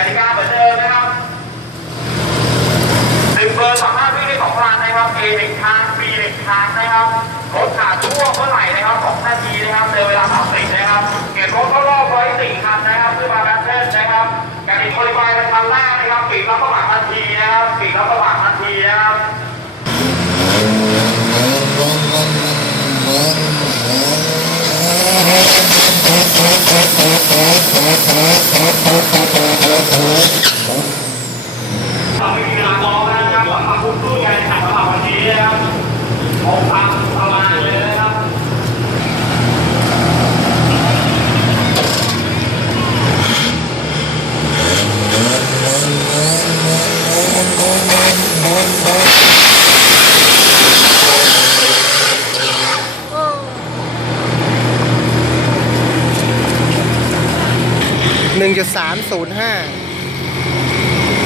กติกาเหมือนเดิมนะครับหนึ่งเบอร์สามารถวิ่งได้สองทางนะครับ A หนึ่งทาง B หนึ่งทางนะครับรถขาดช่วเมื่อไหร่นะครับสองนาทีนะครับเจอเวลาสามสิบนะครับเกียรถรอบๆไว้สี่คันนะครับเพื่อมาแบทเทิลนะครับการอีกคนไปเป็นคันแรกนะครับปีกรับประมาณนาทีนะครับปีกรับประมาณ 1.305